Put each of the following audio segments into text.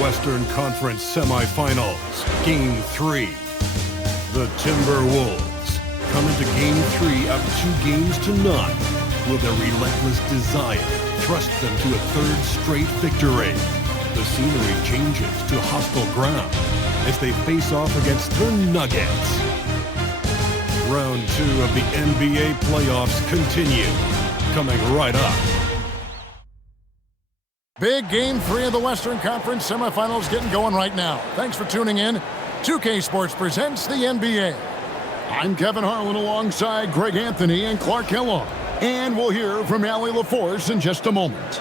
Western Conference Semifinals, Game 3. The Timberwolves come into Game 3 up 2-0 with a relentless desire thrust them to a third straight victory. The scenery changes to hostile ground as they face off against the Nuggets. Round 2 of the NBA playoffs continue, coming right up. Big Game 3 of the Western Conference Semifinals getting going right now. Thanks for tuning in. 2K Sports presents the NBA. I'm Kevin Harlan alongside Greg Anthony and Clark Kellogg. And we'll hear from Allie LaForce in just a moment.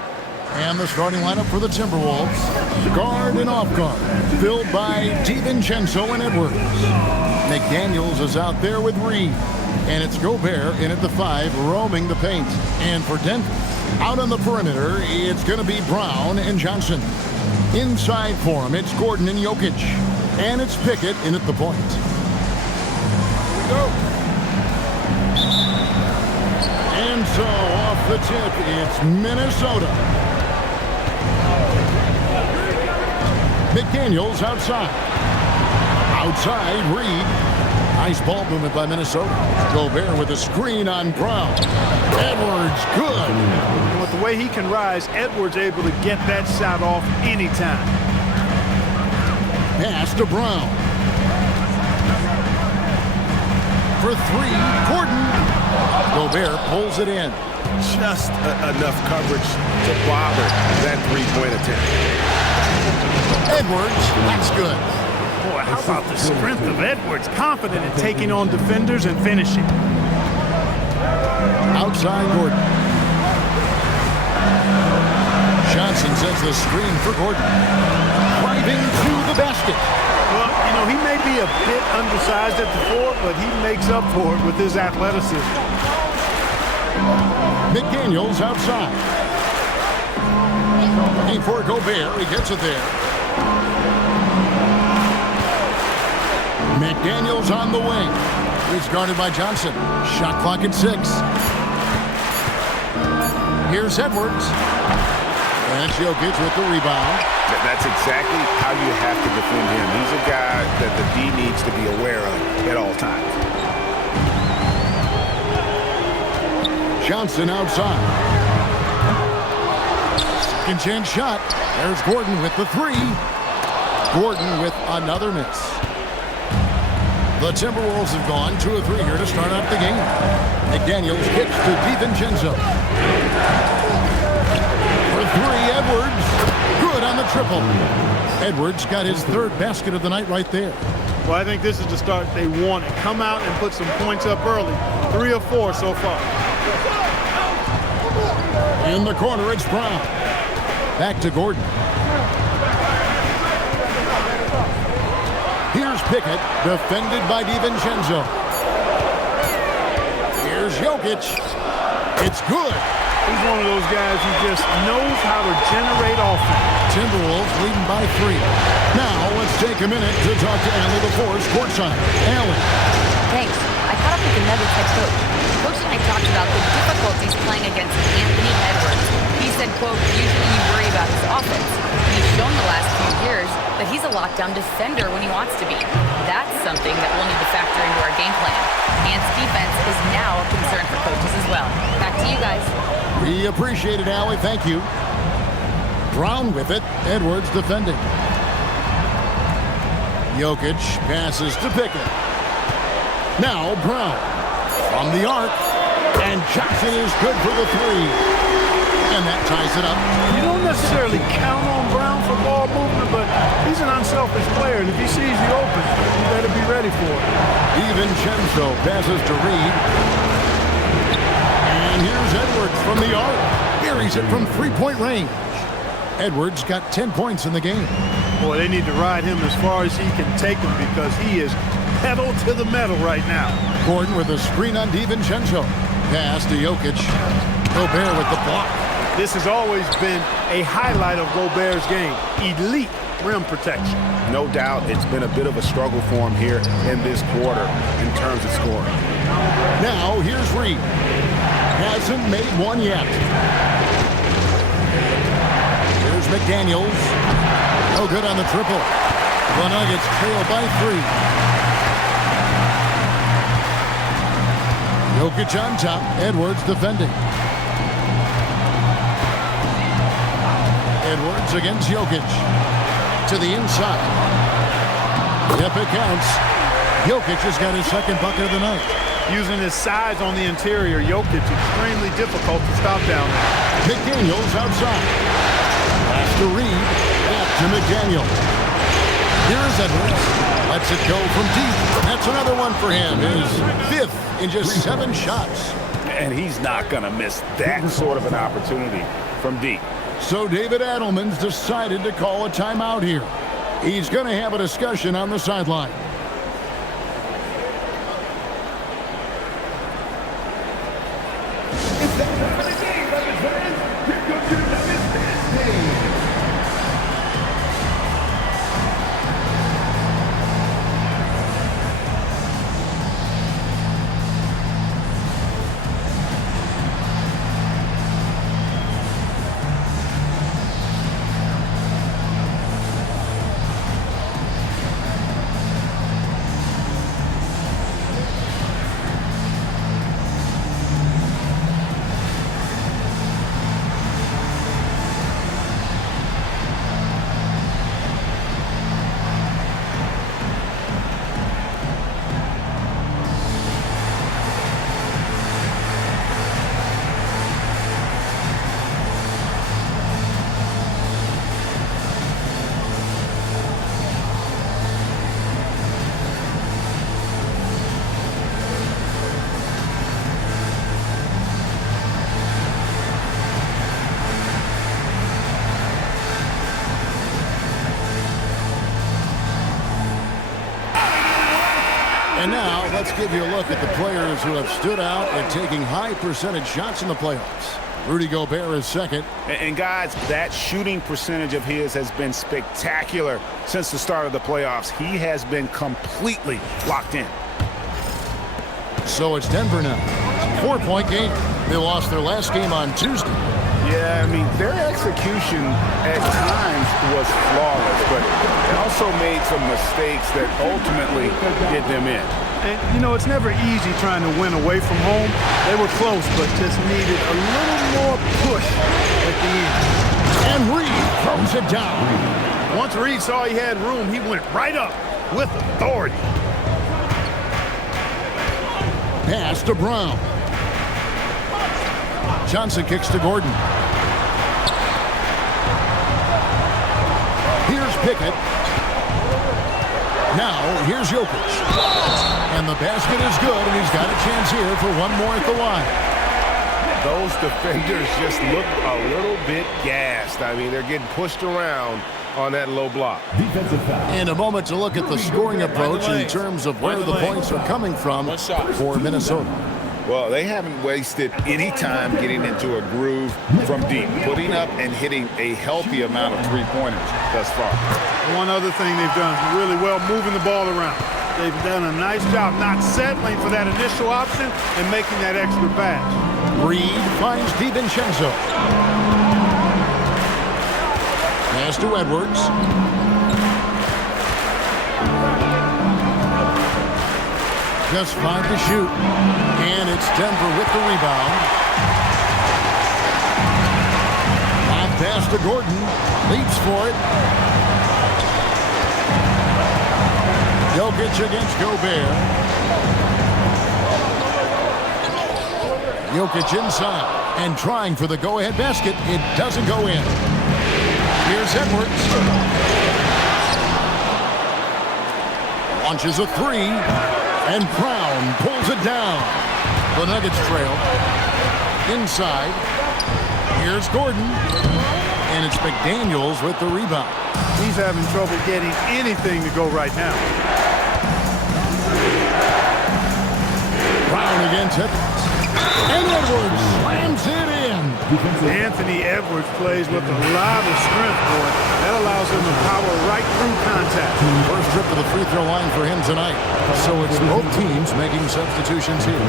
And the starting lineup for the Timberwolves. Guard and off guard, filled by DiVincenzo and Edwards. McDaniels is out there with Reed. And it's Gobert in at the 5, roaming the paint. And for Denver, out on the perimeter, it's going to be Brown and Johnson. Inside for him, it's Gordon and Jokic. And it's Pickett in at the point. Here we go. And so, off the tip, it's Minnesota. McDaniels outside. Outside, Reed. Nice ball movement by Minnesota. Gobert with a screen on Brown. Edwards, good. With the way he can rise, Edwards able to get that shot off anytime. Pass to Brown. For 3, Gordon. Gobert pulls it in. Just enough coverage to bother that three-point attempt. Edwards, that's good. Boy, how about the strength of Edwards? Confident in taking on defenders and finishing. Outside Gordon. Johnson sets the screen for Gordon. Driving to the basket. Well, you know, he may be a bit undersized at the 4, but he makes up for it with his athleticism. McDaniels outside. Looking for Gobert. He gets it there. McDaniels on the wing. He's guarded by Johnson. Shot clock at 6. Here's Edwards. And Jokic with the rebound. That's exactly how you have to defend him. He's a guy that the D needs to be aware of at all times. Johnson outside. Second chance shot. There's Gordon with the 3. Gordon with another miss. The Timberwolves have gone 2 of 3 here to start out the game. McDaniels kicks to DiVincenzo. For 3, Edwards. Good on the triple. Edwards got his 3rd basket of the night right there. Well, I think this is the start they wanted. Come out and put some points up early. 3 of 4 so far. In the corner, it's Brown. Back to Gordon. Here's Pickett, defended by DiVincenzo. Here's Jokic. It's good. He's one of those guys who just knows how to generate offense. Timberwolves leading by 3. Now, let's take a minute to talk to Allie LaForce courtside. Allie. Thanks. I caught up with the Nuggets head coach. Coach and I talked about the difficulties playing against Anthony Edwards. He said, quote, usually you worry about his offense. He's shown the last few years that he's a lockdown defender when he wants to be. That's something that we'll need to factor into our game plan. Ant's defense is now a concern for coaches as well. Back to you guys. We appreciate it, Allie. Thank you. Brown with it. Edwards defending. Jokic passes to Pickett. Now Brown from the arc. And Johnson is good for the 3. And that ties it up. You don't necessarily count on Brown for ball movement, but he's an unselfish player, and if he sees you open, you better be ready for it. DiVincenzo passes to Reed. And here's Edwards from the arc. Buries it from 3-point range. Edwards got 10 points in the game. Boy, they need to ride him as far as he can take him because he is pedal to the metal right now. Gordon with a screen on DiVincenzo. Pass to Jokic. Gobert with the block. This has always been a highlight of Gobert's game. Elite rim protection. No doubt it's been a bit of a struggle for him here in this quarter in terms of scoring. Now here's Reed. Hasn't made one yet. Here's McDaniels. No good on the triple. The Nuggets trail by 3. Jokic on top. Edwards defending. Edwards against Jokic. To the inside. Yep, it counts. Jokic has got his second bucket of the night. Using his size on the interior, Jokic extremely difficult to stop down there. McDaniels outside. Pass to Reed. Back to McDaniel. Here's Edwards. Lets it go from deep. That's another one for him. His 5th in just 7 shots. And he's not going to miss that sort of an opportunity from deep. So David Adelman's decided to call a timeout here. He's going to have a discussion on the sideline. And now, let's give you a look at the players who have stood out and taking high percentage shots in the playoffs. Rudy Gobert is second. And guys, that shooting percentage of his has been spectacular since the start of the playoffs. He has been completely locked in. So it's Denver now. 4-point game. They lost their last game on Tuesday. Yeah, I mean, their execution at times was flawless, but they also made some mistakes that ultimately get them in. And, you know, it's never easy trying to win away from home. They were close, but just needed a little more push at the end. And Reed throws it down. Once Reed saw he had room, he went right up with authority. Pass to Brown. Johnson kicks to Gordon. Here's Pickett. Now, here's Jokic. And the basket is good, and he's got a chance here for one more at the line. Those defenders just look a little bit gassed. I mean, they're getting pushed around on that low block. And a moment to look at the scoring approach in terms of where the points are coming from for Minnesota. Well, they haven't wasted any time getting into a groove from deep, putting up and hitting a healthy amount of three-pointers thus far. One other thing they've done really well, moving the ball around. They've done a nice job not settling for that initial option and making that extra pass. Reed finds DiVincenzo. Pass to Edwards. Just 5 to shoot. And it's Denver with the rebound. Off pass to Gordon. Leaps for it. Jokic against Gobert. Jokic inside and trying for the go-ahead basket. It doesn't go in. Here's Edwards. Launches a three, and Brown pulls it down. The Nuggets trail. Inside. Here's Gordon. And it's McDaniels with the rebound. He's having trouble getting anything to go right now. Brown against Edwards. And Edwards slams it in. Anthony Edwards plays with a lot of strength, boy. That allows him to power right through contact. First trip to the free throw line for him tonight. So it's both teams making substitutions here.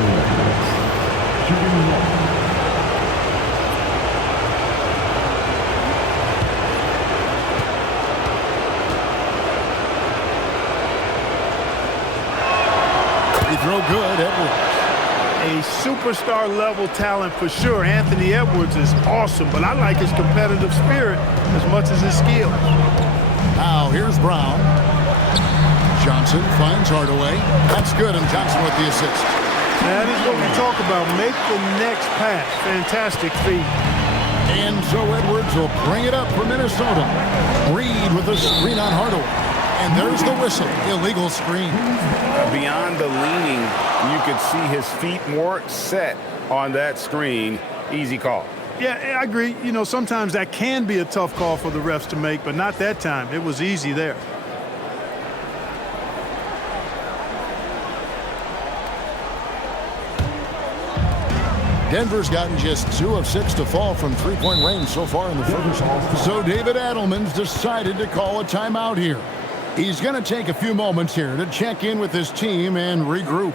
superstar level talent for sure. Anthony Edwards is awesome, but I like his competitive spirit as much as his skill. Now here's Brown. Johnson finds Hardaway. That's good, and Johnson with the assist. That is what we talk about. Make the next pass. Fantastic feed. And so Edwards will bring it up for Minnesota. Reed with the screen on Hardaway. And there's the whistle. Illegal screen. Beyond the leaning, you could see his feet more set on that screen. Easy call. Yeah, I agree. You know, sometimes that can be a tough call for the refs to make, but not that time. It was easy there. Denver's gotten just 2 of 6 to fall from three-point range so far in the first half. So David Adelman's decided to call a timeout here. He's going to take a few moments here to check in with his team and regroup.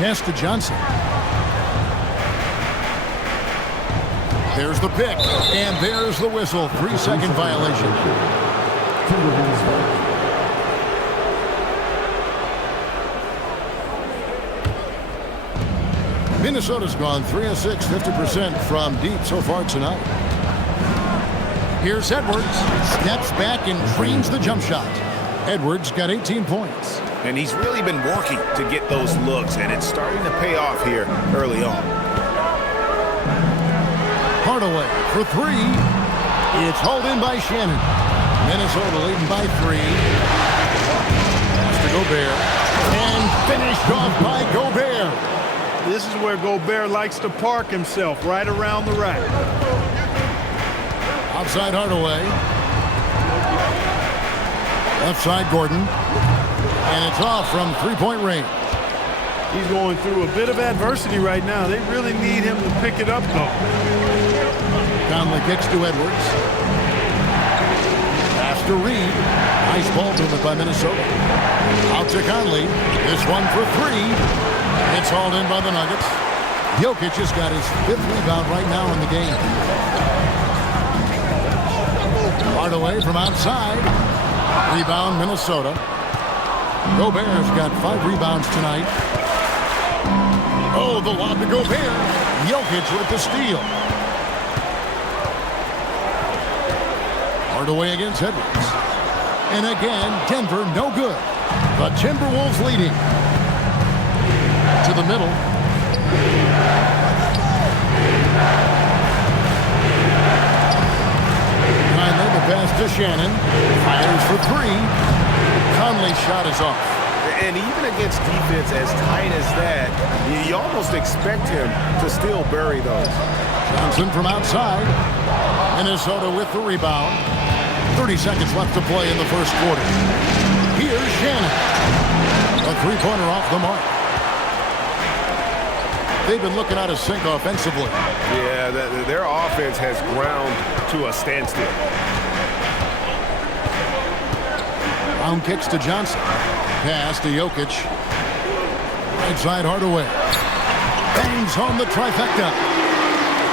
Pass to Johnson. There's the pick, and there's the whistle. 3-second violation. Minnesota's gone 3 of 6, 50% from deep so far tonight. Here's Edwards. Steps back and drains the jump shot. Edwards got 18 points. And he's really been working to get those looks, and it's starting to pay off here early on. Hardaway for 3. It's hauled in by Shannon. Minnesota leading by 3. Pass to Gobert. And finished off by Gobert. This is where Gobert likes to park himself, right around the rack. Outside Hardaway. Left side Gordon. And it's off from three-point range. He's going through a bit of adversity right now. They really need him to pick it up, though. Conley kicks to Edwards. Pass to Reed. Nice ball movement by Minnesota. Out to Conley. This one for 3. It's hauled in by the Nuggets. Jokic has got his 5th rebound right now in the game. Hardaway from outside. Rebound Minnesota. Gobert's got 5 rebounds tonight. Oh, the lob to Gobert. Jokic with the steal. Hardaway against Edwards. And again, Denver no good. The Timberwolves leading. To the middle. Conley, the pass to Shannon. Fires for 3. Conley's shot is off. And even against defense as tight as that, you almost expect him to still bury those. Johnson from outside. Minnesota with the rebound. 30 seconds left to play in the first quarter. Here's Shannon. A three-pointer off the mark. They've been looking out of sync offensively. Yeah, their offense has ground to a standstill. Brown kicks to Johnson. Pass to Jokic. Right side Hardaway. Bangs home the trifecta.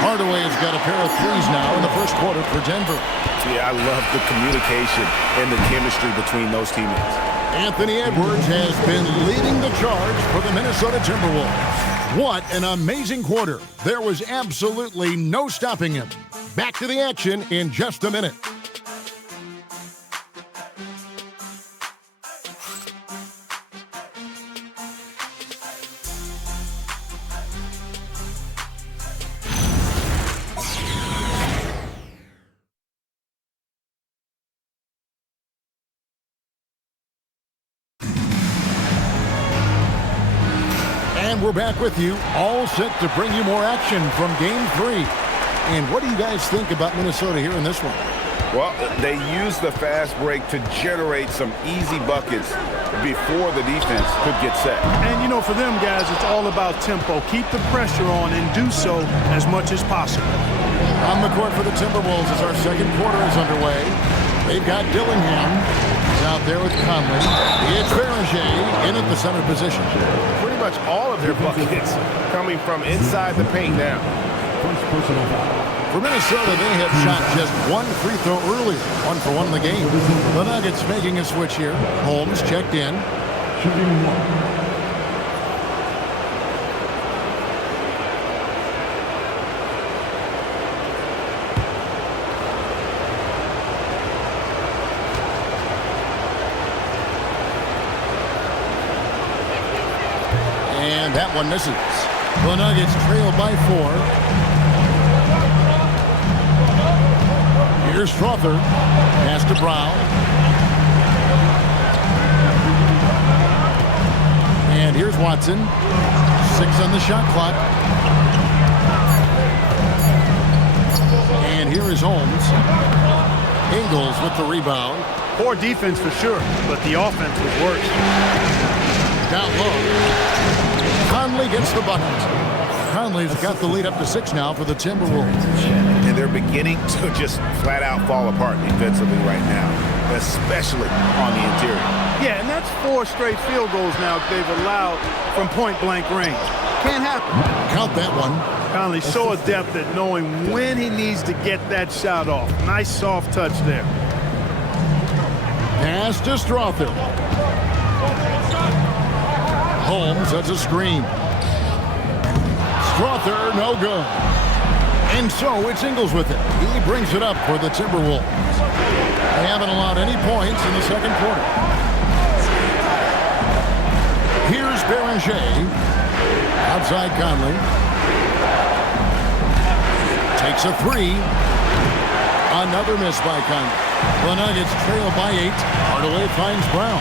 Hardaway has got a pair of threes now in the first quarter for Denver. Yeah, I love the communication and the chemistry between those teammates. Anthony Edwards has been leading the charge for the Minnesota Timberwolves. What an amazing quarter. There was absolutely no stopping him. Back to the action in just a minute. And we're back with you, all set to bring you more action from Game 3. And what do you guys think about Minnesota here in this one? Well, they used the fast break to generate some easy buckets before the defense could get set. And, you know, for them guys, it's all about tempo. Keep the pressure on and do so as much as possible. On the court for the Timberwolves as our second quarter is underway. They've got Dillingham out there with Conley. It's Beranger in at the center position. Pretty much all of their buckets coming from inside the paint now. For Minnesota, they have shot just one free throw earlier, 1 for 1 in the game. The Nuggets making a switch here. Holmes checked in. And that one misses. The Nuggets trail by 4. Here's Strother. Pass to Brown. And here's Watson. 6 on the shot clock. And here is Holmes. Ingles with the rebound. Poor defense for sure, but the offense was worse. Down low. Conley gets the bucket. Conley's got the lead up to 6 now for the Timberwolves. And they're beginning to just flat out fall apart defensively right now, especially on the interior. Yeah, and that's 4 straight field goals now they've allowed from point-blank range. Can't happen. Count that one. Conley so adept at knowing when he needs to get that shot off. Nice soft touch there. Pass to Strother. Holmes, that's a screen. Strother, no good. And so it's Ingles with it. He brings it up for the Timberwolves. They haven't allowed any points in the second quarter. Here's Beranger. Outside Conley. Takes a 3. Another miss by Conley. The Nuggets trail by 8. Hardaway finds Brown.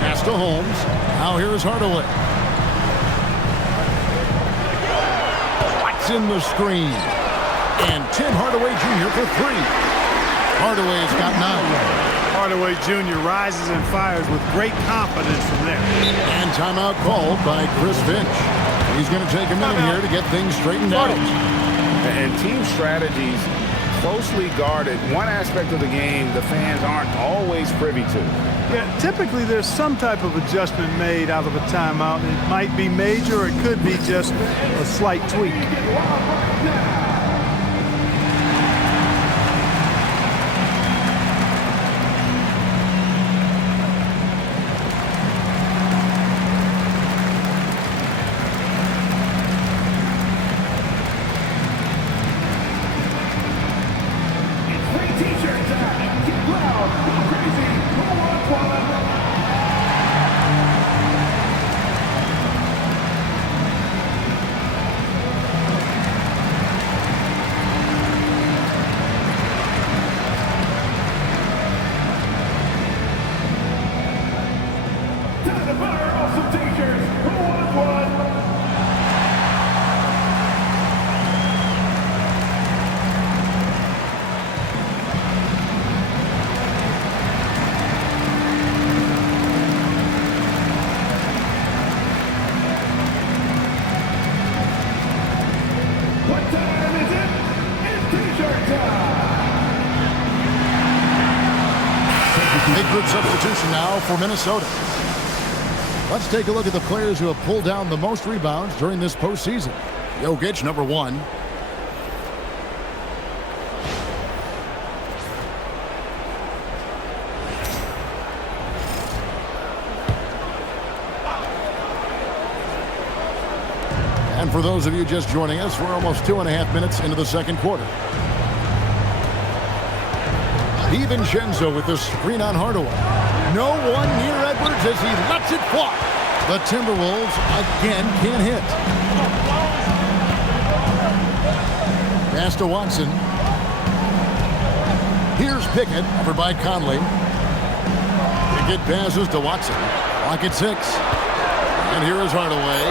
Pass to Holmes. Now here is Hardaway. Watson the screen. And Tim Hardaway Jr. for 3. Hardaway's got 9. Hardaway Jr. rises and fires with great confidence from there. And timeout called by Chris Finch. He's going to take a minute here to get things straightened out. And team strategies closely guarded. One aspect of the game the fans aren't always privy to. Yeah, typically there's some type of adjustment made out of a timeout. It might be major, or it could be just a slight tweak. Big group substitution now for Minnesota. Let's take a look at the players who have pulled down the most rebounds during this postseason. Jokic, number 1. And for those of you just joining us, we're almost 2.5 minutes into the second quarter. DiVincenzo with the screen on Hardaway. No one near Edwards as he lets it fly. The Timberwolves again can't hit. Pass to Watson. Here's Pickett over by Conley. Pickett passes to Watson. Clock at 6. And here is Hardaway.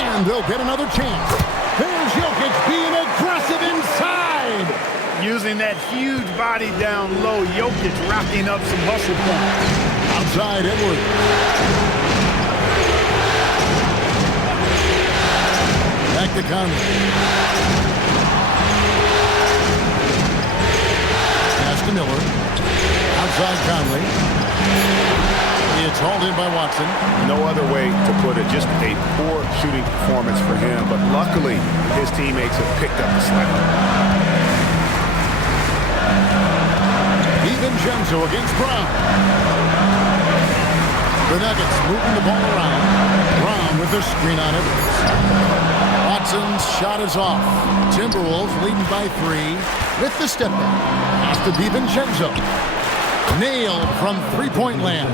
And they'll get another chance. There's Jokic being aggressive inside. Using that huge body down low, Jokic racking up some hustle points. Outside Edwards. Back to Conley. Pass to Miller. Outside Conley. It's hauled in by Watson. No other way to put it. Just a poor shooting performance for him. But luckily, his teammates have picked up the slack. DiVincenzo against Brown. The Nuggets moving the ball around. Brown with the screen on Edwards. Watson's shot is off. Timberwolves leading by 3 with the step back. Pass to DiVincenzo. Nailed from three-point land.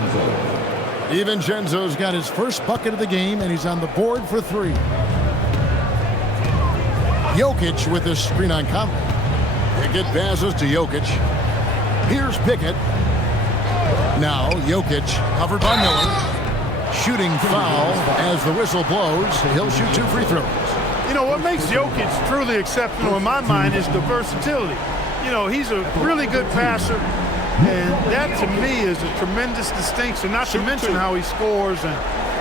DiVincenzo's got his first bucket of the game, and he's on the board for 3. Jokic with the screen on Conley. Pickett passes to Jokic. Here's Pickett. Now Jokic covered by Miller. Shooting foul as the whistle blows. He'll shoot 2 free throws. You know, what makes Jokic truly exceptional in my mind is the versatility. You know, he's a really good passer, and that to me is a tremendous distinction, not to mention how he scores and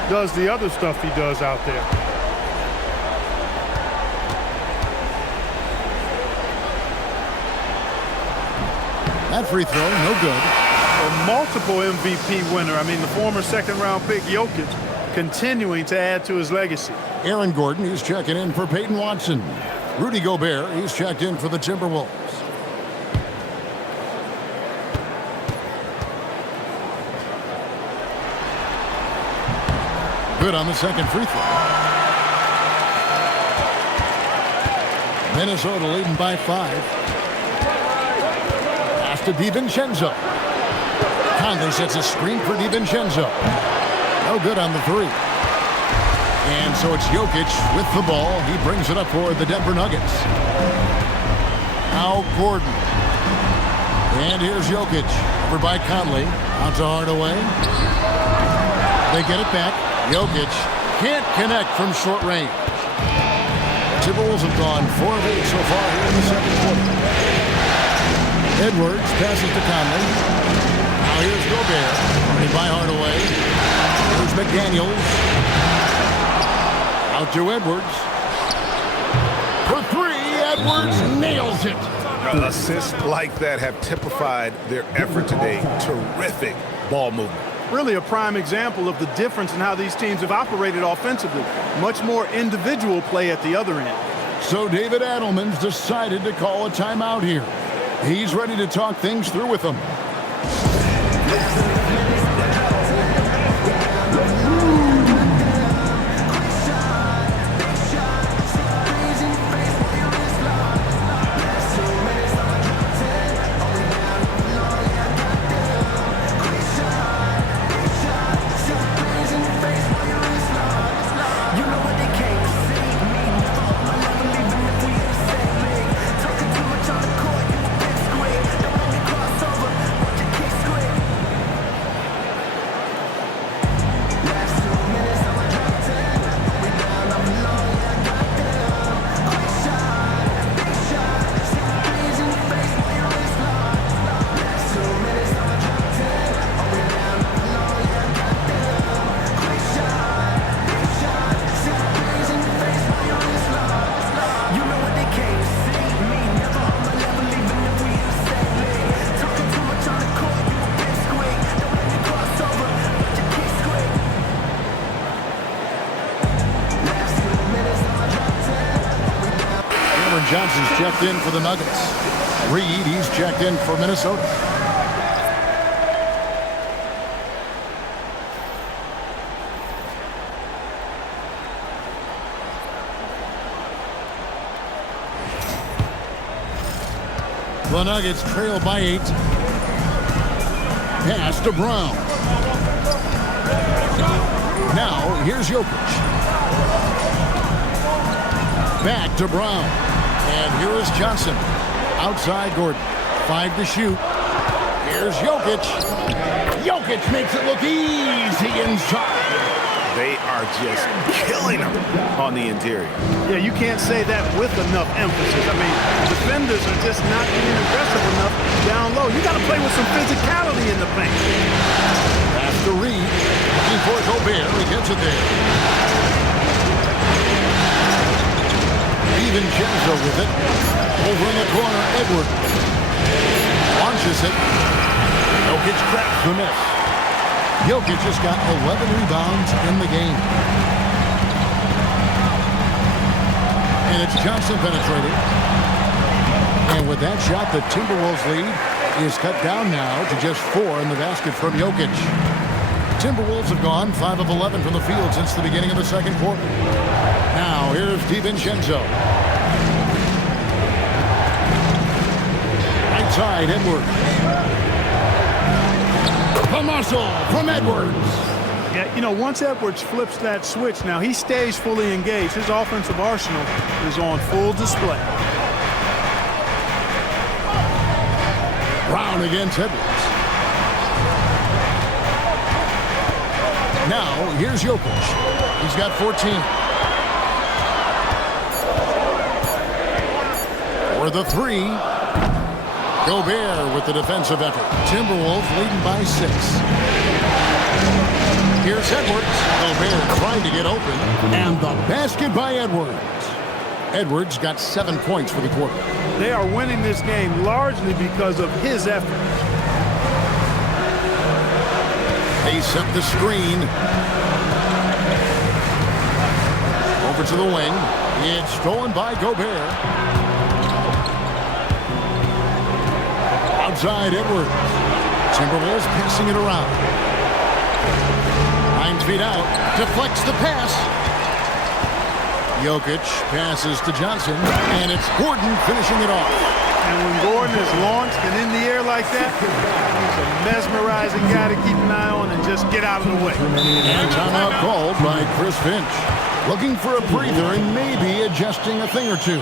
does the other stuff he does out there. That free throw, no good. A multiple MVP winner. I mean, the former second-round pick, Jokic, continuing to add to his legacy. Aaron Gordon, he's checking in for Peyton Watson. Rudy Gobert, he's checked in for the Timberwolves. Good on the second free throw. Minnesota leading by 5. To DiVincenzo. Conley sets a screen for DiVincenzo. No good on the 3. And so it's Jokic with the ball. He brings it up for the Denver Nuggets. Now Gordon. And here's Jokic. Over by Conley. Out to Hardaway. They get it back. Jokic can't connect from short range. The Timberwolves have gone 4 of 8 so far here in the second quarter. Edwards passes to Conley. Now here's Gobert. Running by Hardaway. Here's McDaniels. Out to Edwards. For 3, Edwards nails it. Assists like that have typified their effort today. Terrific ball movement. Really a prime example of the difference in how these teams have operated offensively. Much more individual play at the other end. So David Adelman's decided to call a timeout here. He's ready to talk things through with them. checked in for the Nuggets. Reed, he's checked in for Minnesota. The Nuggets trail by 8. Pass to Brown. Now, here's Jokic. Back to Brown. And here is Johnson. Outside Gordon. 5 to shoot. Here's Jokic. Jokic makes it look easy inside. They are just killing them on the interior. Yeah, you can't say that with enough emphasis. I mean, defenders are just not being aggressive enough down low. You got to play with some physicality in the paint. Pass to Reed. Looking for Gobert. He gets it there. DiVincenzo with it. Over in the corner, Edward. Launches it. Jokic cracks the miss. Jokic has got 11 rebounds in the game. And it's Johnson penetrating. And with that shot, the Timberwolves lead is cut down now to just 4 in the basket from Jokic. Timberwolves have gone 5 of 11 from the field since the beginning of the second quarter. Now, here's DiVincenzo. Right side, Edwards. The muscle from Edwards. Yeah, you know, once Edwards flips that switch, now he stays fully engaged. His offensive arsenal is on full display. Brown against Edwards. Now, here's Jokic. He's got 14. For the 3. Gobert with the defensive effort. Timberwolves leading by 6. Here's Edwards. Gobert trying to get open. And the basket by Edwards. Edwards got 7 points for the quarter. They are winning this game largely because of his effort. They set the screen. Over to the wing. It's stolen by Gobert. Outside Edwards. Timberwolves passing it around. 9 feet out. Deflects the pass. Jokic passes to Johnson. And it's Gordon finishing it off. And when Gordon is launched and in the air like that, he's a mesmerizing guy to keep an eye on and just get out of the way. And timeout called by Chris Finch. Looking for a breather and maybe adjusting a thing or two.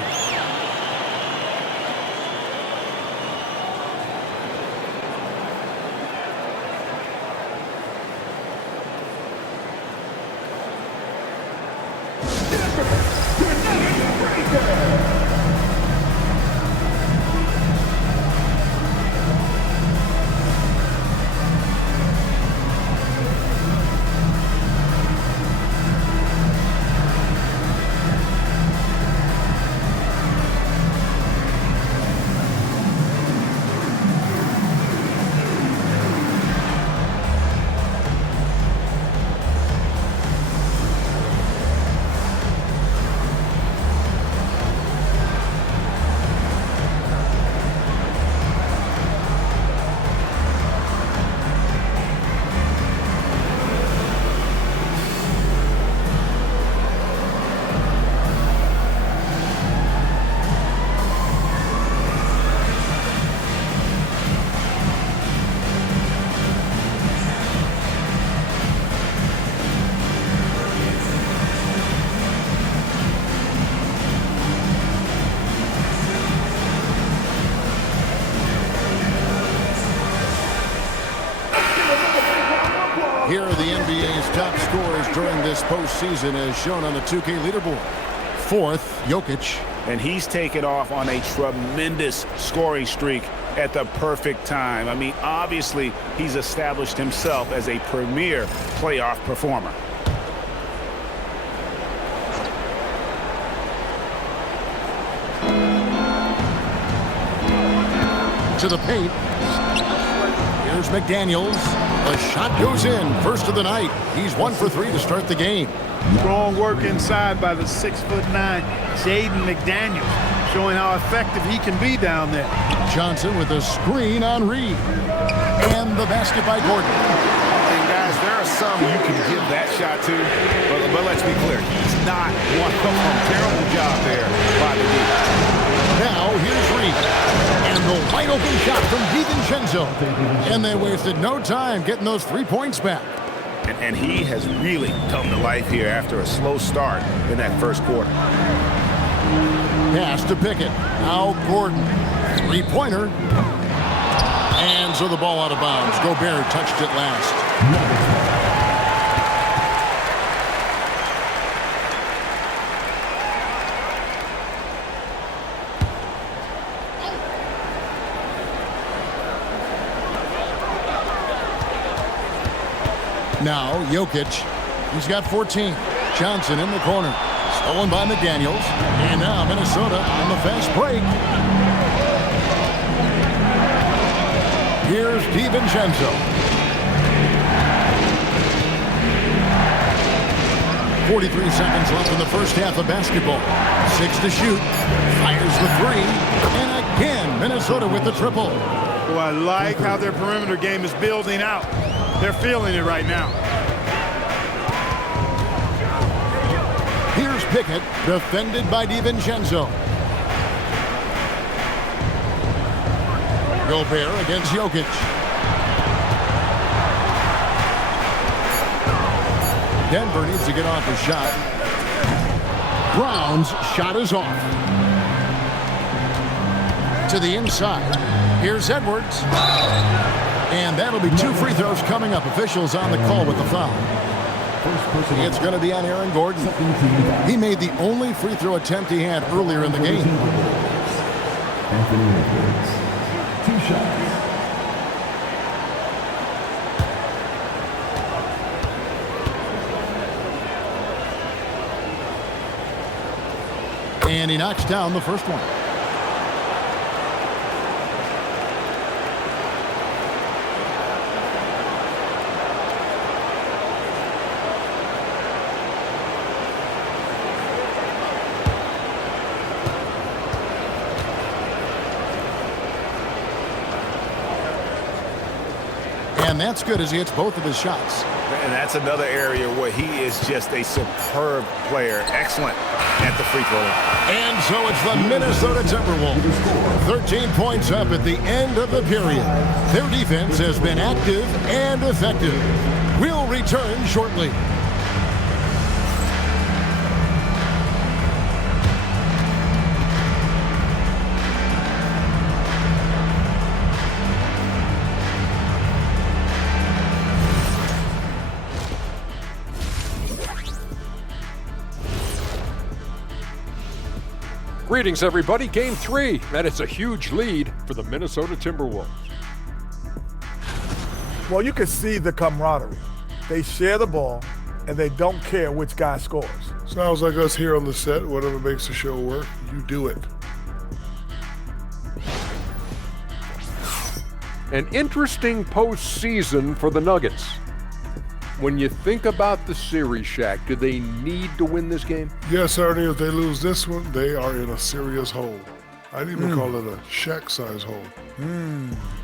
Here are the NBA's top scorers during this postseason as shown on the 2K leaderboard. 4th, Jokic. And he's taken off on a tremendous scoring streak at the perfect time. I mean, obviously, he's established himself as a premier playoff performer. To the paint. Here's McDaniels. The shot goes in. First of the night. He's 1 for 3 to start the game. Strong work inside by the 6'9" Jaden McDaniels. showing how effective he can be down there. Johnson with a screen on Reed. And the basket by Gordon. And guys, there are some you can give that shot to, but let's be clear, he's not one of them. Terrible job there by the defense. Now here's Reed. And the wide open shot from DiVincenzo. And they wasted no time getting those 3 points back. And he has really come to life here after a slow start in that first quarter. Pass to Pickett. Now Gordon. Three-pointer. And so the ball out of bounds. Gobert touched it last. Now Jokic. He's got 14. Johnson in the corner. Stolen by McDaniels. And now Minnesota on the fast break. Here's DiVincenzo. 43 seconds left in the first half of basketball. 6 to shoot. Fires the three. And again, Minnesota with the triple. Well, I like how their perimeter game is building out. They're feeling it right now. Here's Pickett, defended by DiVincenzo. Gobert against Jokic. Denver needs to get off a shot. Brown's shot is off. To the inside. Here's Edwards. And that'll be 2 free throws coming up. Officials on the call with the foul. It's going to be on Aaron Gordon. He made the only free throw attempt he had earlier in the game. Anthony Edwards. 2 shots. And he knocks down the first one. And that's good as he hits both of his shots. And that's another area where he is just a superb player. Excellent at the free throw line. And so it's the Minnesota Timberwolves. 13 points up at the end of the period. Their defense has been active and effective. We'll return shortly. Greetings, everybody. Game 3, and it's a huge lead for the Minnesota Timberwolves. Well, you can see the camaraderie. They share the ball, and they don't care which guy scores. Sounds like us here on the set. Whatever makes the show work, you do it. An interesting postseason for the Nuggets. When you think about the series, Shaq, do they need to win this game? Yes, Ernie, if they lose this one, they are in a serious hole. I'd even call it a Shaq-size hole.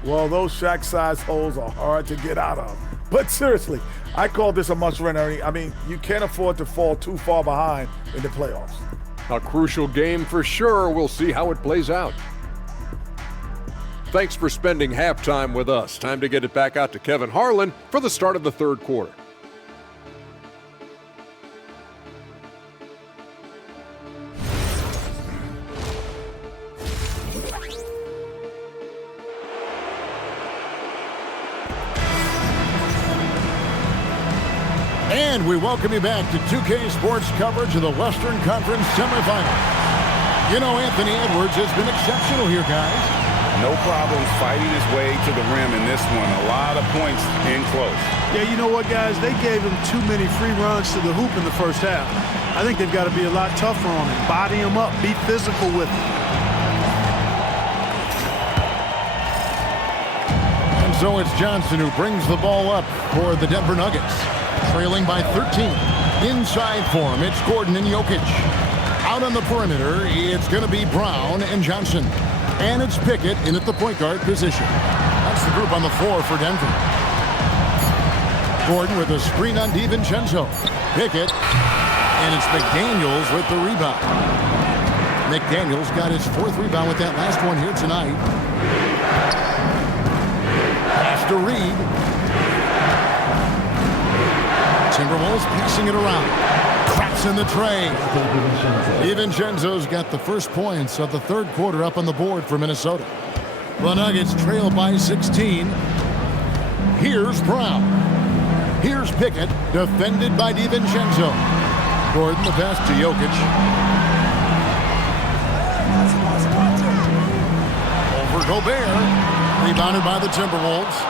Well, those Shaq-sized holes are hard to get out of. But seriously, I call this a must-win, Ernie. I mean, you can't afford to fall too far behind in the playoffs. A crucial game for sure. We'll see how it plays out. Thanks for spending halftime with us. Time to get it back out to Kevin Harlan for the start of the third quarter. And we welcome you back to 2K Sports coverage of the Western Conference Semifinals. You know, Anthony Edwards has been exceptional here, guys. No problem fighting his way to the rim in this one. A lot of points in close. Yeah, you know what, guys? They gave him too many free runs to the hoop in the first half. I think they've got to be a lot tougher on him. Body him up. Be physical with him. And so it's Johnson who brings the ball up for the Denver Nuggets. Trailing by 13. Inside for him, it's Gordon and Jokic. Out on the perimeter, it's going to be Brown and Johnson. And it's Pickett in at the point guard position. That's the group on the floor for Denver. Gordon with a screen on DiVincenzo. Pickett. And it's McDaniels with the rebound. McDaniels got his 4th rebound with that last one here tonight. Pass to Reed. Timberwolves passing it around. Traps in the tray. DiVincenzo's got the first points of the 3rd quarter up on the board for Minnesota. The Nuggets trail by 16. Here's Brown. Here's Pickett, defended by DiVincenzo. Gordon, the pass to Jokic. Over Gobert. Rebounded by the Timberwolves.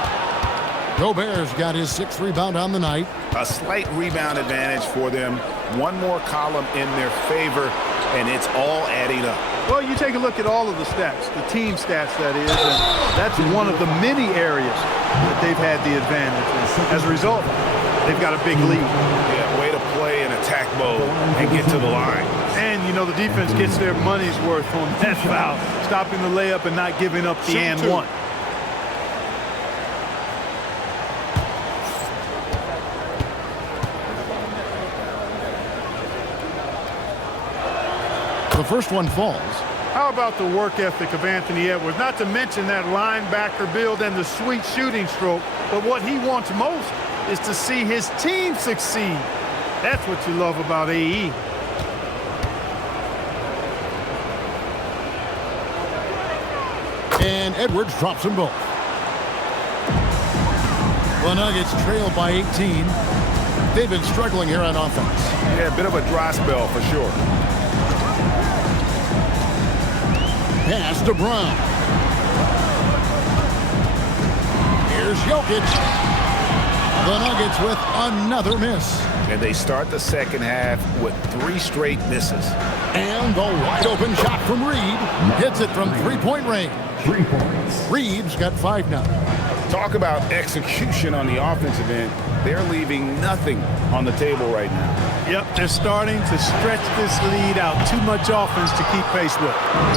Gobert's got his 6th rebound on the night. A slight rebound advantage for them. One more column in their favor, and it's all adding up. Well, you take a look at all of the stats, the team stats, that is, and that's one of the many areas that they've had the advantage. And as a result, they've got a big lead. Yeah, way to play in attack mode and get to the line. And, you know, the defense gets their money's worth on that foul, stopping the layup and not giving up the and one. The first one falls. How about the work ethic of Anthony Edwards? Not to mention that linebacker build and the sweet shooting stroke. But what he wants most is to see his team succeed. That's what you love about AE. And Edwards drops them both. The Nuggets trail by 18. They've been struggling here on offense. Yeah, a bit of a dry spell for sure. Pass to Brown. Here's Jokic. The Nuggets with another miss. And they start the second half with 3 straight misses. And the wide open shot from Reed. Hits it from 3-point range. 3 points. Reed's got 5 now. Talk about execution on the offensive end. They're leaving nothing on the table right now. Yep, they're starting to stretch this lead out. Too much offense to keep pace with.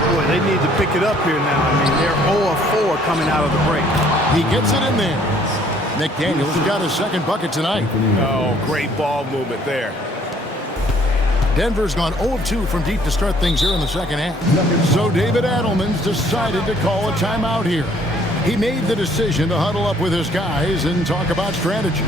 Boy, they need to pick it up here now. I mean, they're 0 of 4 coming out of the break. He gets it in there. McDaniels got his 2nd bucket tonight. Oh, great ball movement there. Denver's gone 0 of 2 from deep to start things here in the second half. So David Adelman's decided to call a timeout here. He made the decision to huddle up with his guys and talk about strategy.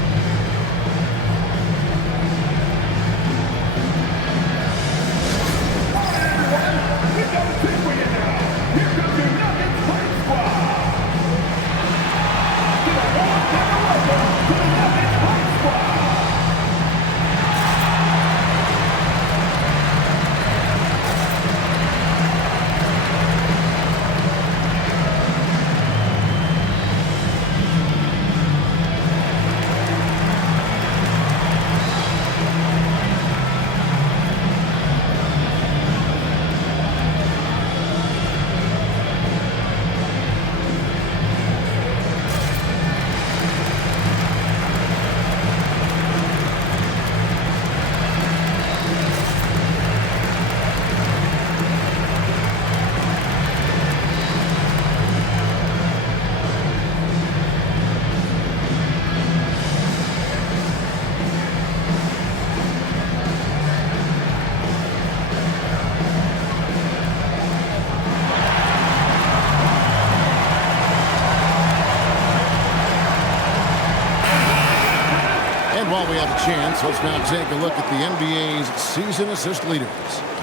While we have a chance, let's now take a look at the NBA's season assist leaders.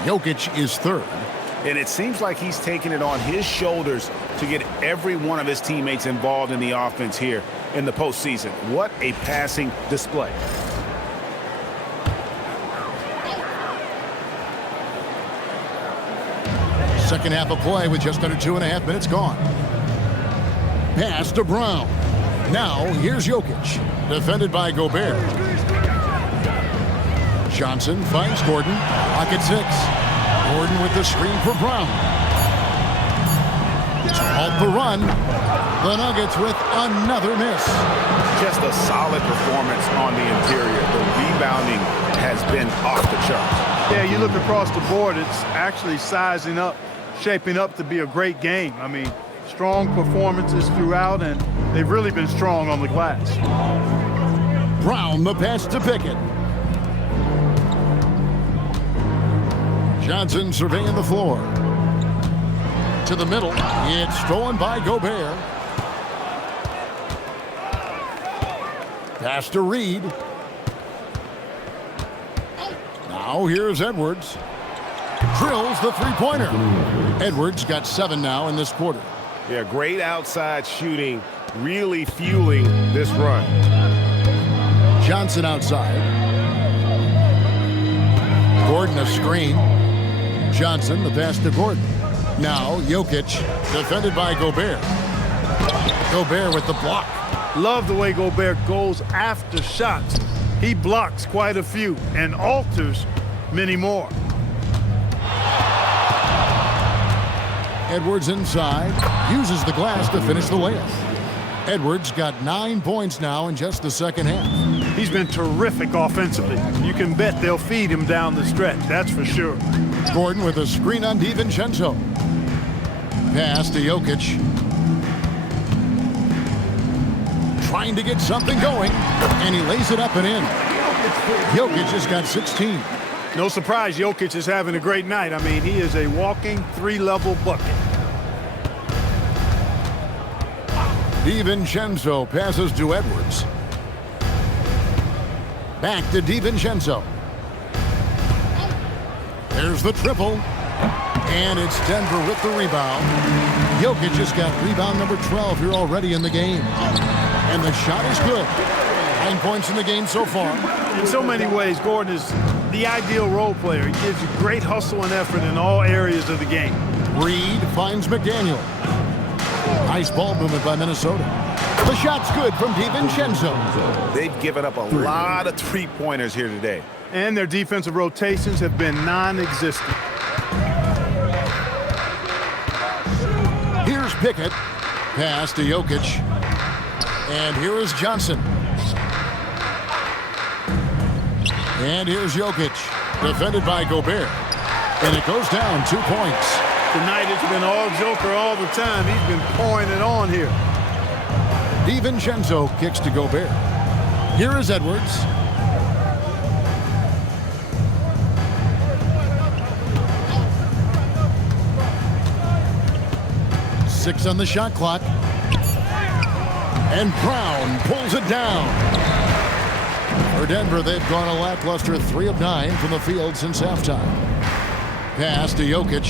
Jokic is 3rd. And it seems like he's taking it on his shoulders to get every one of his teammates involved in the offense here in the postseason. What a passing display. Second half of play with just under 2.5 minutes gone. Pass to Brown. Now, here's Jokic, defended by Gobert. Johnson finds Gordon. Pocket 6. Gordon with the screen for Brown. To halt the run. The Nuggets with another miss. Just a solid performance on the interior. The rebounding has been off the charts. Yeah, you look across the board, it's actually sizing up, shaping up to be a great game. I mean, strong performances throughout, and they've really been strong on the glass. Brown, the pass to Pickett. Johnson surveying the floor. To the middle. It's stolen by Gobert. Pass to Reed. Now here's Edwards. Drills the three-pointer. Edwards got 7 now in this quarter. Yeah, great outside shooting, really fueling this run. Johnson outside. Gordon a screen. Johnson the pass to Gordon. Now Jokic defended by Gobert. Gobert with the block. Love the way Gobert goes after shots. He blocks quite a few and alters many more. Edwards inside. Uses the glass to finish the layup. Edwards got 9 points now in just the second half. He's been terrific offensively. You can bet they'll feed him down the stretch, that's for sure. Gordon with a screen on DiVincenzo. Pass to Jokic. Trying to get something going, and he lays it up and in. Jokic has got 16. No surprise Jokic is having a great night. I mean, he is a walking 3-level bucket. DiVincenzo passes to Edwards. Back to DiVincenzo. There's the triple. And it's Denver with the rebound. Jokic just got rebound number 12 here already in the game. And the shot is good. 9 points in the game so far. In so many ways, Gordon is the ideal role player. He gives you great hustle and effort in all areas of the game. Reed finds McDaniel. Nice ball movement by Minnesota. The shot's good from DiVincenzo. They've given up a lot of three-pointers here today. And their defensive rotations have been non-existent. Here's Pickett. Pass to Jokic. And here is Johnson. And here's Jokic. Defended by Gobert. And it goes down 2 points. Tonight it's been all Joker all the time. He's been pouring it on here. DiVincenzo kicks to Gobert. Here is Edwards. Six on the shot clock. And Brown pulls it down. For Denver, they've gone a lackluster 3 of 9 from the field since halftime. Pass to Jokic.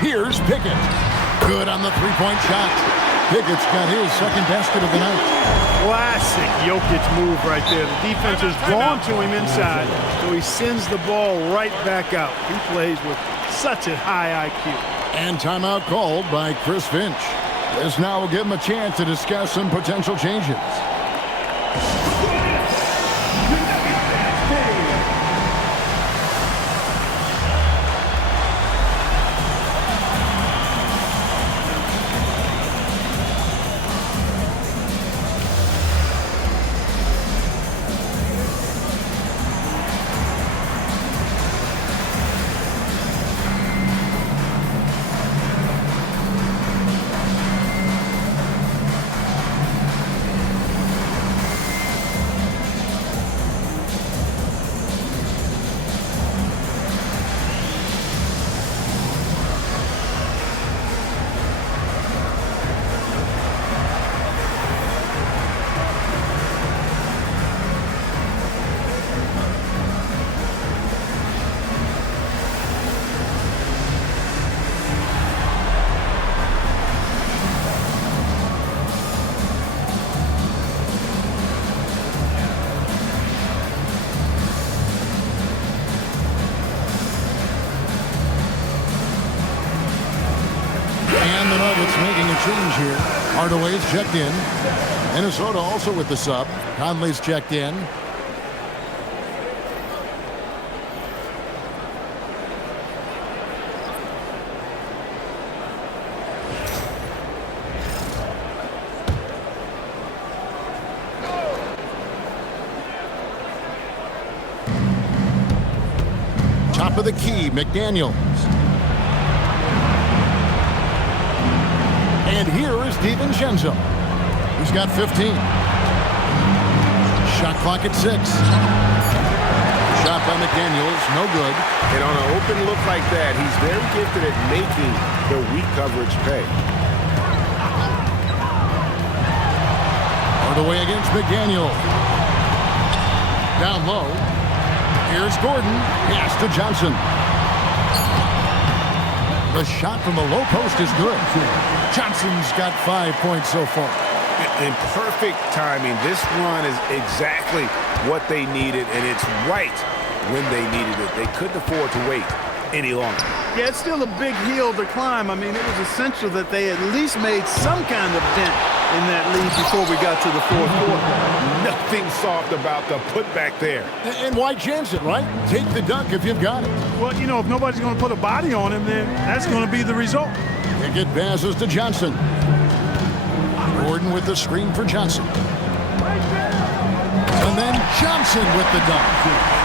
Here's Pickett. Good on the three-point shot. Pickett's got his second basket of the night. Classic Jokic move right there. The defense has drawn to him inside, so he sends the ball right back out. He plays with such a high IQ. And timeout called by Chris Finch. This now will give him a chance to discuss some potential changes. And the Nuggets making a change here. Hardaway's checked in. Minnesota also with the sub. Conley's checked in. Top of the key, McDaniels. And here is DiVincenzo. He's got 15. Shot clock at 6. Shot by McDaniels, no good. And on an open look like that, he's very gifted at making the weak coverage pay. Hardaway against McDaniel. Down low. Here's Gordon. Pass to Johnson. The shot from the low post is good. Johnson's got 5 points so far. In perfect timing. This run is exactly what they needed, and it's right when they needed it. They couldn't afford to wait any longer. Yeah, it's still a big hill to climb. I mean, it was essential that they at least made some kind of dent in that lead before we got to the fourth quarter. Nothing soft about the putback there. And why chance it, right? Take the dunk if you've got it. Well, you know, if nobody's going to put a body on him, then that's going to be the result. Pickett passes to Johnson. Gordon with the screen for Johnson. And then Johnson with the dunk.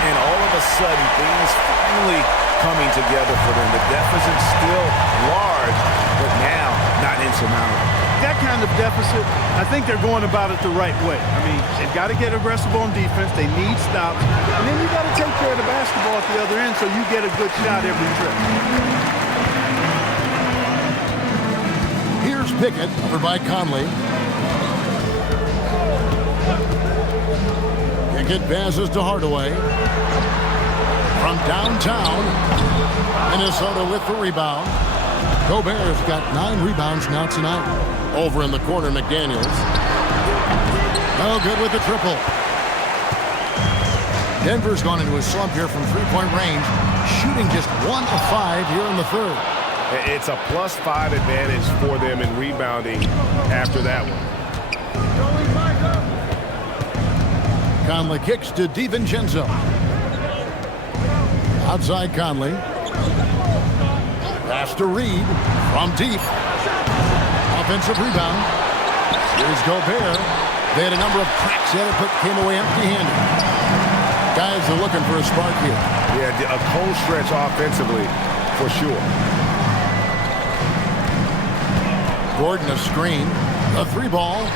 And all of a sudden, things finally coming together for them. The deficit's still large, but now not insurmountable. That kind of deficit, I think they're going about it the right way. I mean, they've got to get aggressive on defense. They need stops. And then you got to take care of the basketball at the other end so you get a good shot every trip. Here's Pickett, over by Conley. Pickett passes to Hardaway. From downtown, Minnesota with the rebound. Gobert's got 9 rebounds now tonight. Over in the corner, McDaniels. No good with the triple. Denver's gone into a slump here from three-point range, shooting just 1 of 5 here in the third. It's a +5 advantage for them in rebounding after that one. Conley kicks to DiVincenzo. Outside Conley. Pass to Reed from deep. Offensive rebound. Here's Gobert. They had a number of cracks at it, but came away empty-handed. Guys are looking for a spark here. Yeah, a cold stretch offensively, for sure. Gordon a screen. A 3-ball.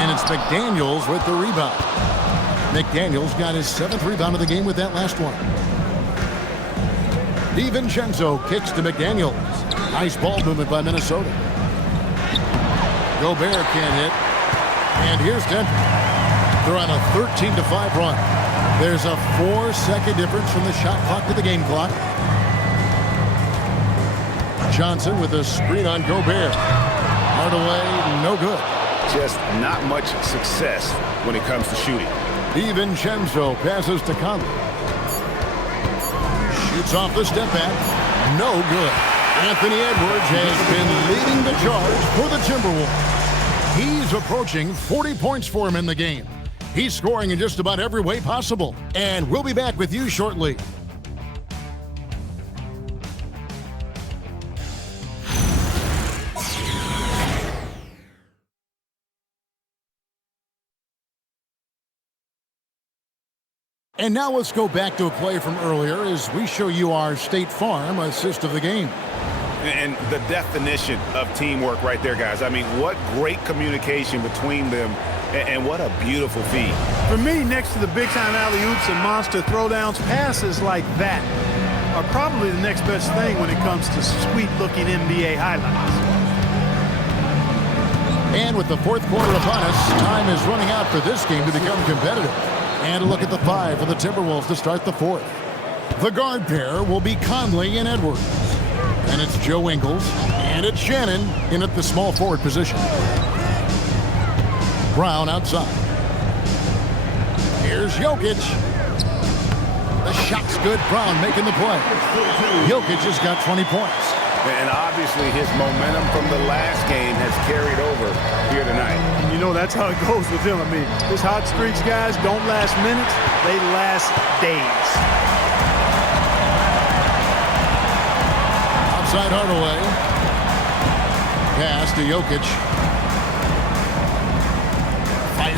And it's McDaniels with the rebound. McDaniels got his 7th rebound of the game with that last one. DiVincenzo kicks to McDaniels. Nice ball movement by Minnesota. Gobert can't hit. And here's Denver. They're on a 13-5 run. There's a 4-second difference from the shot clock to the game clock. Johnson with a screen on Gobert. Hardaway, no good. Just not much success when it comes to shooting. DiVincenzo passes to Conley. Shoots off the step back. No good. Anthony Edwards has been leading the charge for the Timberwolves. He's approaching 40 points for him in the game. He's scoring in just about every way possible. And we'll be back with you shortly. And now let's go back to a play from earlier as we show you our State Farm assist of the game. And the definition of teamwork right there, guys. I mean, what great communication between them, and what a beautiful feed. For me, next to the big-time alley-oops and monster throwdowns, passes like that are probably the next best thing when it comes to sweet-looking NBA highlights. And with the fourth quarter upon us, time is running out for this game to become competitive. And a look at the 5 for the Timberwolves to start the fourth. The guard pair will be Conley and Edwards. And it's Joe Ingles, and it's Shannon in at the small forward position. Brown outside. Here's Jokic. The shot's good. Brown making the play. Jokic has got 20 points. And obviously his momentum from the last game has carried over here tonight. And you know, that's how it goes with him. I mean, his hot streaks, guys, don't last minutes. They last days. Outside Hardaway. Pass to Jokic.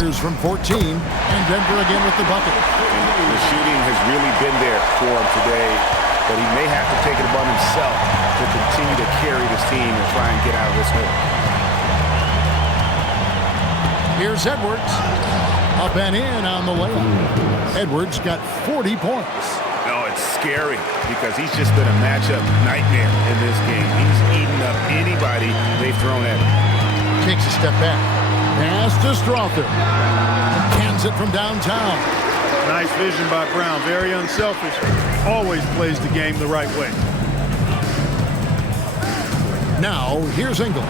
Fires from 14, and Denver again with the bucket. The shooting has really been there for him today, but he may have to take it upon himself to continue to carry this team and try and get out of this hole. Here's Edwards. Up and in on the layup. Edwards got 40 points. No, it's scary because he's just been a matchup nightmare in this game. He's eaten up anybody they've thrown at him. Takes a step back. Pass to Strother. Cans it from downtown. Nice vision by Brown. Very unselfish. Always plays the game the right way. Now, here's Ingles.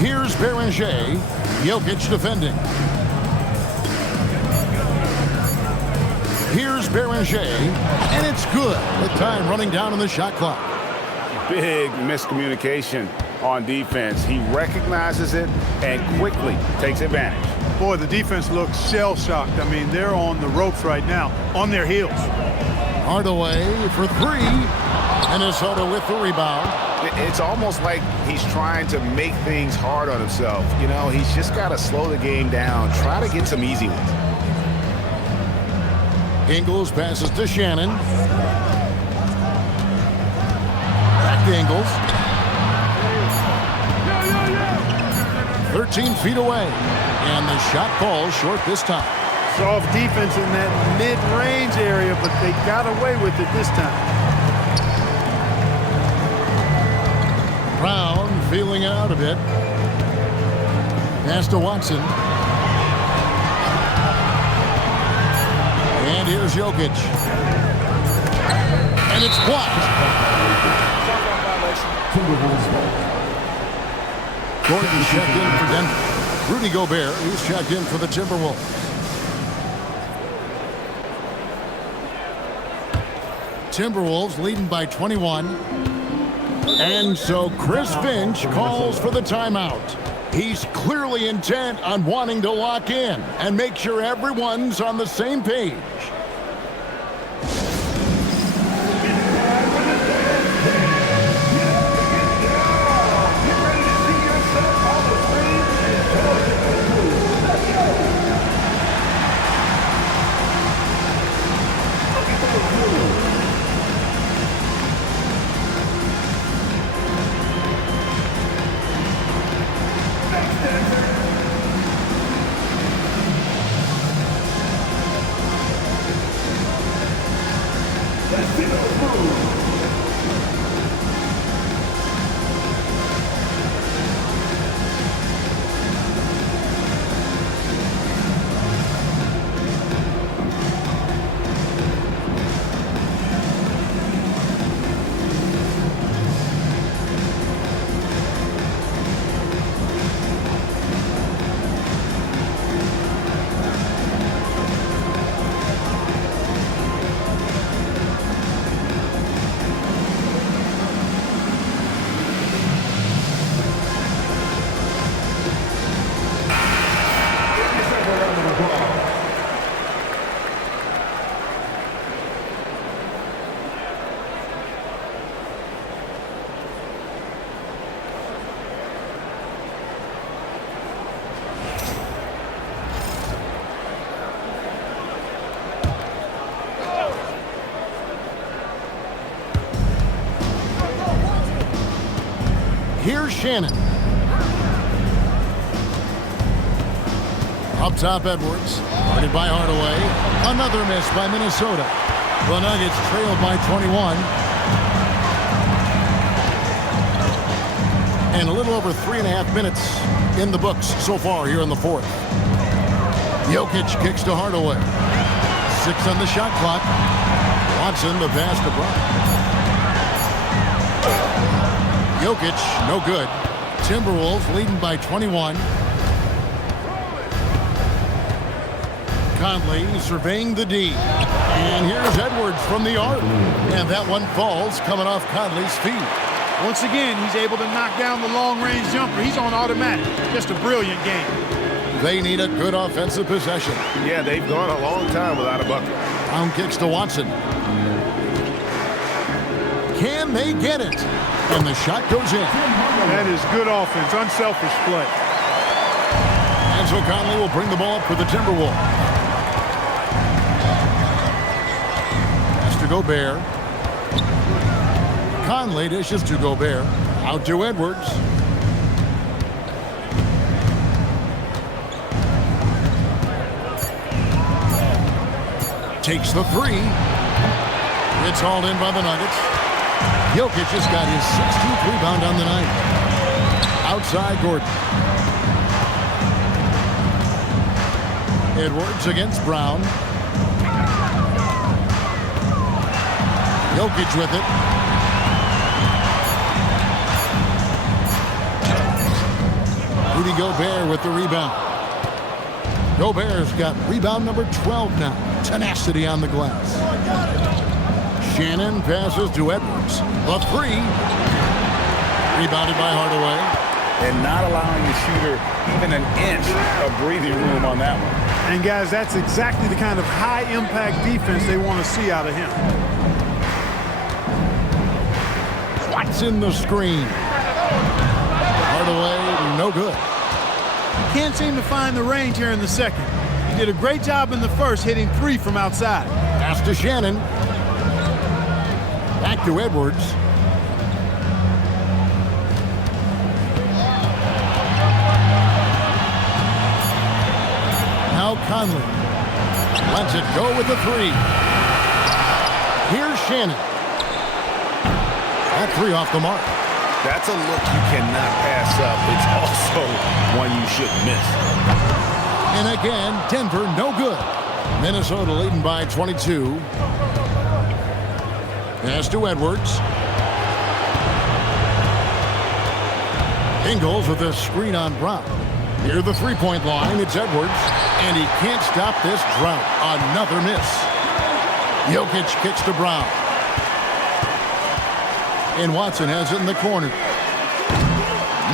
Here's Beranger. Jokic defending. Here's Beranger, and it's good. The time running down on the shot clock. Big miscommunication on defense. He recognizes it and quickly takes advantage. Boy, the defense looks shell-shocked. I mean, they're on the ropes right now, on their heels. Hardaway for three. Minnesota with the rebound. It's almost like he's trying to make things hard on himself. You know, he's just got to slow the game down, try to get some easy ones. Ingles passes to Shannon. Back to Ingles. 13 feet away. And the shot falls short this time. Soft defense in that mid-range area, but they got away with it this time. Brown feeling it out a bit. Pass to Watson. And here's Jokic. And it's blocked. Gordon checked in for Denver. Rudy Gobert, he's checked in for the Timberwolves. Timberwolves leading by 21. And so Chris Finch calls for the timeout. He's clearly intent on wanting to lock in and make sure everyone's on the same page. Here's Shannon. Up top, Edwards. Guarded by Hardaway. Another miss by Minnesota. The Nuggets trailed by 21. And a little over 3.5 minutes in the books so far here in the fourth. Jokic kicks to Hardaway. 6 on the shot clock. Watson the pass to Brown. Jokic, no good. Timberwolves leading by 21. Conley surveying the D. And here's Edwards from the arc. And that one falls coming off Conley's feet. Once again, he's able to knock down the long-range jumper. He's on automatic. Just a brilliant game. They need a good offensive possession. Yeah, they've gone a long time without a bucket. Brown kicks to Watson. Can they get it? And the shot goes in. That is good offense, unselfish play. And so Conley will bring the ball up for the Timberwolves. Pass to Gobert. Conley dishes to Gobert. Out to Edwards. Takes the three. It's hauled in by the Nuggets. Jokic just got his 16th rebound on the night. Outside Gordon. Edwards against Brown. Jokic with it. Rudy Gobert with the rebound. Gobert's got rebound number 12 now. Tenacity on the glass. Shannon passes to Edwards. The three. Rebounded by Hardaway. And not allowing the shooter even an inch of breathing room on that one. And guys, that's exactly the kind of high-impact defense they want to see out of him. What's in the screen? Hardaway, no good. Can't seem to find the range here in the second. He did a great job in the first, hitting three from outside. Pass to Shannon. Back to Edwards. Now Conley lets it go with the three. Here's Shannon. That three off the mark. That's a look you cannot pass up. It's also one you shouldn't miss. And again, Denver no good. Minnesota leading by 22. Pass to Edwards. Ingles with a screen on Brown. Near the three-point line, it's Edwards. And he can't stop this drought. Another miss. Jokic kicks to Brown. And Watson has it in the corner.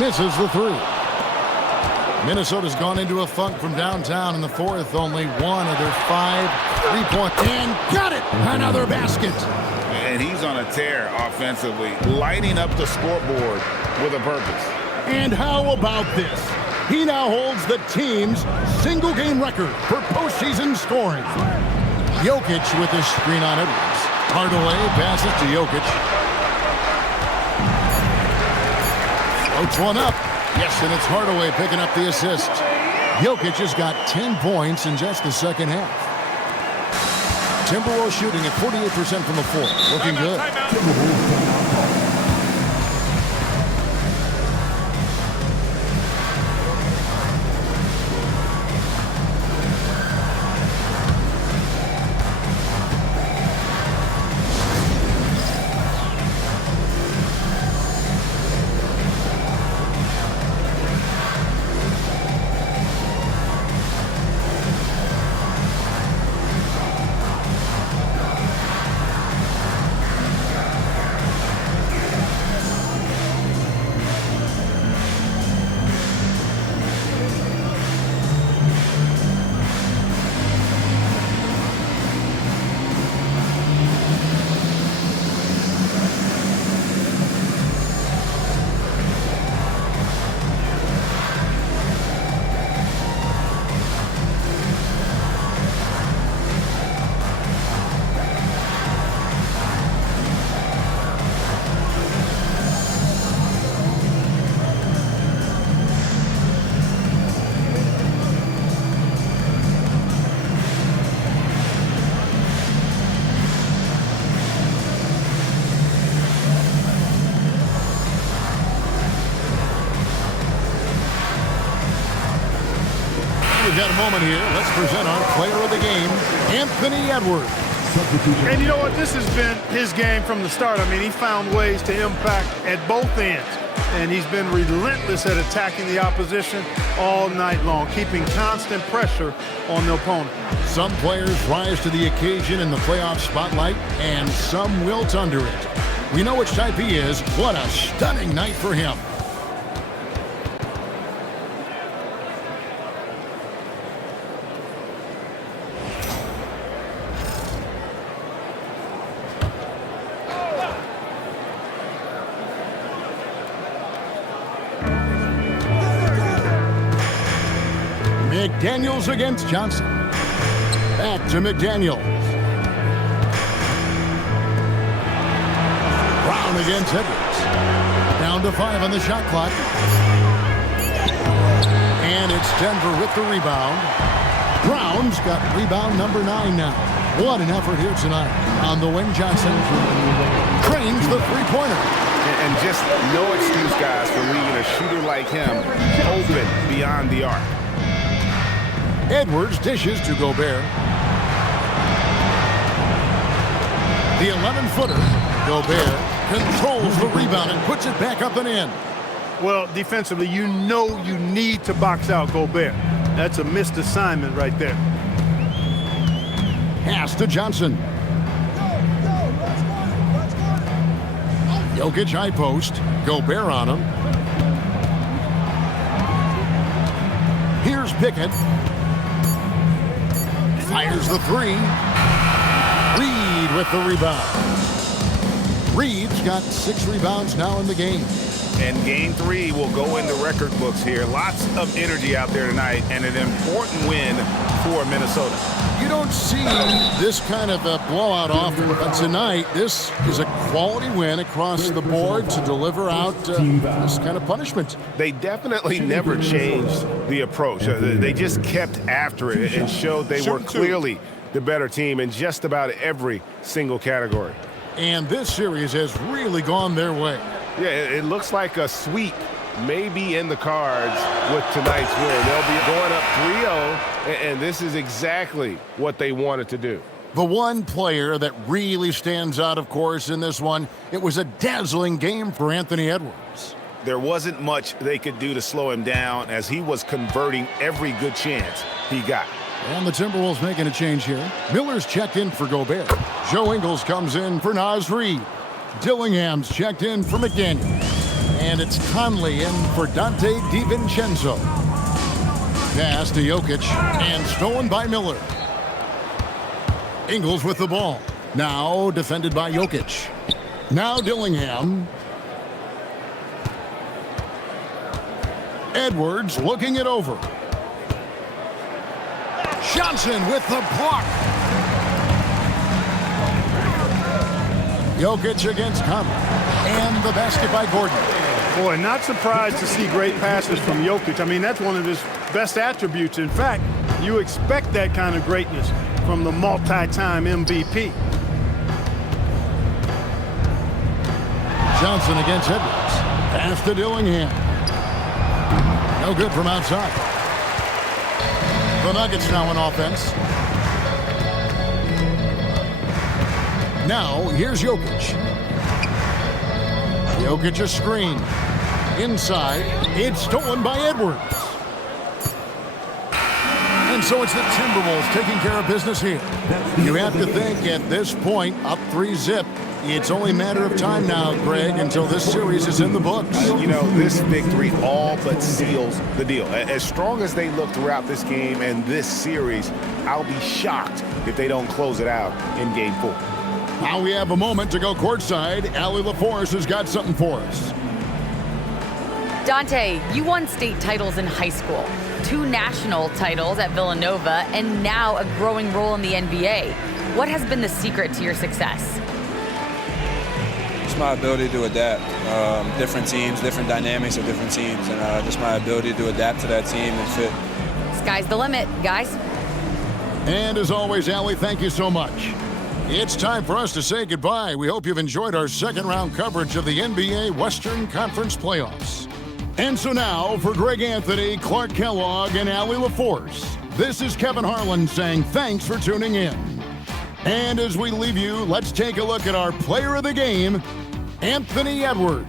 Misses the three. Minnesota's gone into a funk from downtown in the fourth. Only one of their 5 3-point. And got it! Another basket. And he's on a tear offensively, lighting up the scoreboard with a purpose. And how about this? He now holds the team's single-game record for postseason scoring. Jokic with a screen on Edwards. Hardaway passes to Jokic. Floats one up. Yes, and it's Hardaway picking up the assist. Jokic has got 10 points in just the second half. Timberwolves shooting at 48% from the floor. Looking good. We've got a moment here. Let's present our player of the game, Anthony Edwards. And you know what? This has been his game from the start. I mean, he found ways to impact at both ends. And he's been relentless at attacking the opposition all night long, keeping constant pressure on the opponent. Some players rise to the occasion in the playoff spotlight, and some wilt under it. We know which type he is. What a stunning night for him. McDaniels against Johnson. Back to McDaniels. Brown against Edwards. Down to 5 on the shot clock. And it's Denver with the rebound. Brown's got rebound number 9 now. What an effort here tonight. On the wing, Johnson cranes the three-pointer. And just no excuse, guys, for leaving a shooter like him open beyond the arc. Edwards dishes to Gobert. The 11-footer, Gobert, controls the rebound and puts it back up and in. Well, defensively, you know you need to box out Gobert. That's a missed assignment right there. Pass to Johnson. Jokic high post. Gobert on him. Here's Pickett. Fires the 3. Reed with the rebound. Reed's got 6 rebounds now in the game. And game 3 will go in the record books here. Lots of energy out there tonight and an important win for Minnesota. You don't see this kind of a blowout often, but tonight this is a quality win across the board to deliver out this kind of punishment. They definitely never changed the approach. They just kept after it and showed they were clearly the better team in just about every single category. And this series has really gone their way. Yeah, it looks like a sweep may be in the cards with tonight's win. They'll be going up 3-0, and this is exactly what they wanted to do. The one player that really stands out, of course, in this one, it was a dazzling game for Anthony Edwards. There wasn't much they could do to slow him down as he was converting every good chance he got. And the Timberwolves making a change here. Miller's checked in for Gobert. Joe Ingles comes in for Naz Reid. Dillingham's checked in for McDaniels. And it's Conley in for Dante DiVincenzo. Pass to Jokic and stolen by Miller. Ingles with the ball. Now defended by Jokic. Now Dillingham. Edwards looking it over. Johnson with the block. Jokic against Conley. And the basket by Gordon. Boy, not surprised to see great passes from Jokic. I mean, that's one of his best attributes. In fact, you expect that kind of greatness from the multi-time MVP. Johnson against Edwards. Pass to Dillingham. No good from outside. The Nuggets now on offense. Now, here's Jokic. Jokic a screen. Inside, it's stolen by Edwards. And so it's the Timberwolves taking care of business here. You have to think at this point, up 3-0. It's only a matter of time now, Greg, until this series is in the books. You know, this victory all but seals the deal. As strong as they look throughout this game and this series, I'll be shocked if they don't close it out in Game 4. Now we have a moment to go courtside. Allie LaForce has got something for us. Dante, you won state titles in high school, 2 national titles at Villanova, and now a growing role in the NBA. What has been the secret to your success? It's my ability to adapt. Different teams, different dynamics of different teams, and just my ability to adapt to that team and fit. Sky's the limit, guys. And as always, Allie, thank you so much. It's time for us to say goodbye. We hope you've enjoyed our second-round coverage of the NBA Western Conference Playoffs. And so now, for Greg Anthony, Clark Kellogg, and Allie LaForce, this is Kevin Harlan saying thanks for tuning in. And as we leave you, let's take a look at our player of the game, Anthony Edwards.